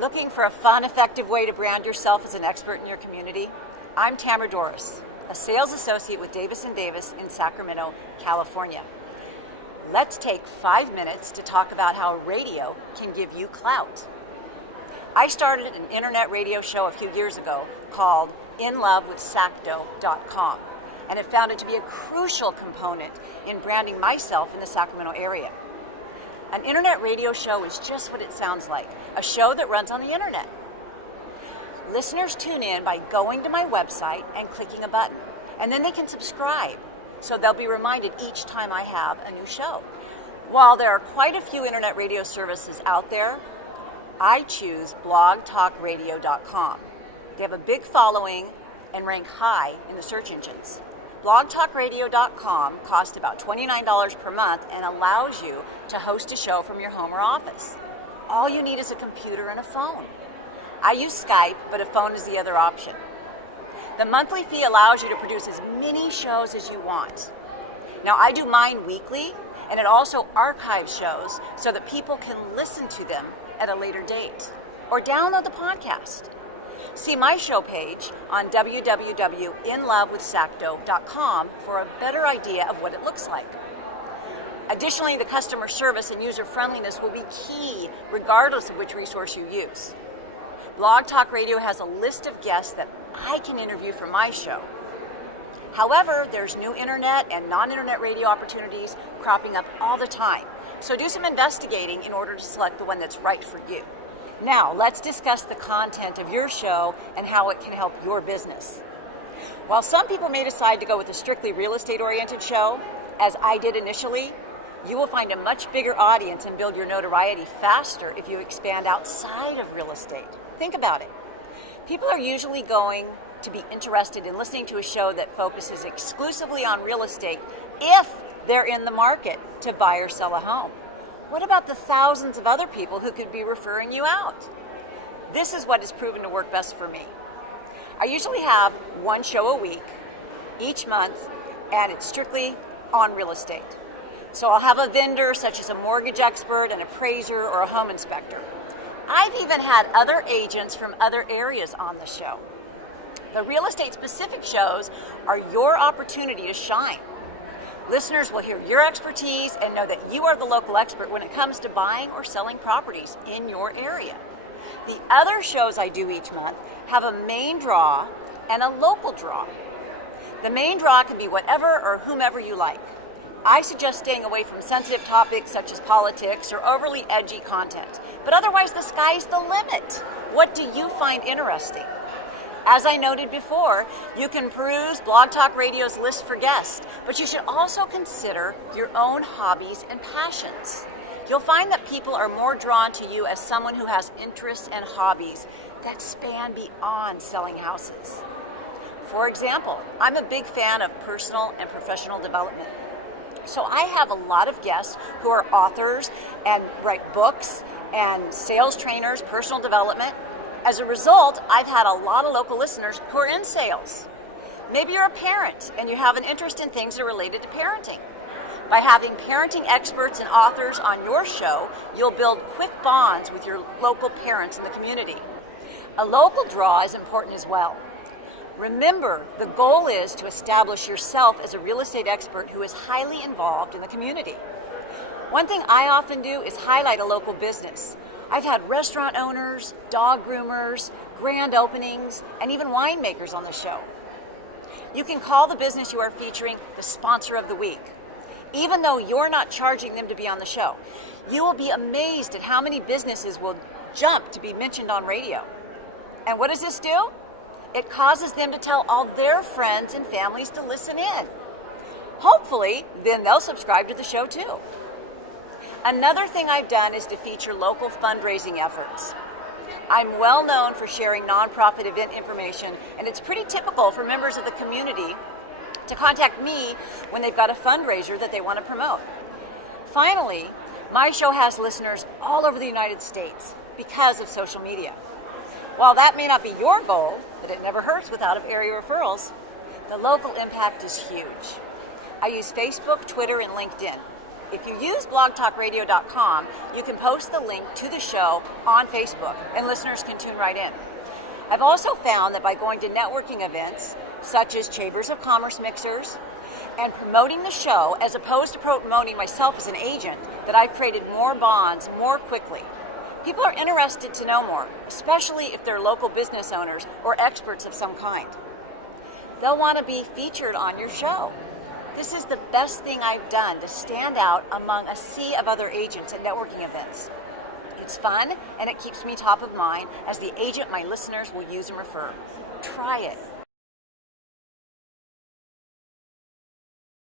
Looking for a fun, effective way to brand yourself as an expert in your community? I'm Tamara Dorris, a sales associate with Davis & Davis in Sacramento, California. Let's take 5 minutes to talk about how radio can give you clout. I started an internet radio show a few years ago called InLoveWithSacdo.com, and it found it to be a crucial component in branding myself in the Sacramento area. An internet radio show is just what it sounds like, a show that runs on the internet. Listeners tune in by going to my website and clicking a button, and then they can subscribe, so they'll be reminded each time I have a new show. While there are quite a few internet radio services out there, I choose blogtalkradio.com. They have a big following and rank high in the search engines. blogtalkradio.com costs about $29 per month and allows you to host a show from your home or office. All you need is a computer and a phone. I use Skype, but a phone is the other option. The monthly fee allows you to produce as many shows as you want. Now, I do mine weekly, and it also archives shows so that people can listen to them at a later date or download the podcast. See my show page on www.inlovewithsacdo.com for a better idea of what it looks like. Additionally, the customer service and user friendliness will be key regardless of which resource you use. Blog Talk Radio has a list of guests that I can interview for my show. However, there's new internet and non-internet radio opportunities cropping up all the time, so do some investigating in order to select the one that's right for you. Now, let's discuss the content of your show and how it can help your business. While some people may decide to go with a strictly real estate-oriented show, as I did initially, you will find a much bigger audience and build your notoriety faster if you expand outside of real estate. Think about it. People are usually going to be interested in listening to a show that focuses exclusively on real estate if they're in the market to buy or sell a home. What about the thousands of other people who could be referring you out? This is what has proven to work best for me. I usually have one show a week, each month, and it's strictly on real estate. So I'll have a vendor such as a mortgage expert, an appraiser, or a home inspector. I've even had other agents from other areas on the show. The real estate specific shows are your opportunity to shine. Listeners will hear your expertise and know that you are the local expert when it comes to buying or selling properties in your area. The other shows I do each month have a main draw and a local draw. The main draw can be whatever or whomever you like. I suggest staying away from sensitive topics such as politics or overly edgy content, but otherwise the sky's the limit. What do you find interesting? As I noted before, you can peruse Blog Talk Radio's list for guests, but you should also consider your own hobbies and passions. You'll find that people are more drawn to you as someone who has interests and hobbies that span beyond selling houses. For example, I'm a big fan of personal and professional development. So I have a lot of guests who are authors and write books and sales trainers, personal development. As a result, I've had a lot of local listeners who are in sales. Maybe you're a parent and you have an interest in things that are related to parenting. By having parenting experts and authors on your show, you'll build quick bonds with your local parents in the community. A local draw is important as well. Remember, the goal is to establish yourself as a real estate expert who is highly involved in the community. One thing I often do is highlight a local business. I've had restaurant owners, dog groomers, grand openings, and even winemakers on the show. You can call the business you are featuring the sponsor of the week. Even though you're not charging them to be on the show, you will be amazed at how many businesses will jump to be mentioned on radio. And what does this do? It causes them to tell all their friends and families to listen in. Hopefully, then they'll subscribe to the show too. Another thing I've done is to feature local fundraising efforts. I'm well known for sharing nonprofit event information, and it's pretty typical for members of the community to contact me when they've got a fundraiser that they want to promote. Finally, my show has listeners all over the United States because of social media. While that may not be your goal, but it never hurts with out-of-area referrals, the local impact is huge. I use Facebook, Twitter, and LinkedIn. If you use blogtalkradio.com, you can post the link to the show on Facebook, and listeners can tune right in. I've also found that by going to networking events, such as Chambers of Commerce mixers, and promoting the show, as opposed to promoting myself as an agent, that I've created more bonds more quickly. People are interested to know more, especially if they're local business owners or experts of some kind. They'll want to be featured on your show. This is the best thing I've done to stand out among a sea of other agents at networking events. It's fun, and it keeps me top of mind as the agent my listeners will use and refer. Try it.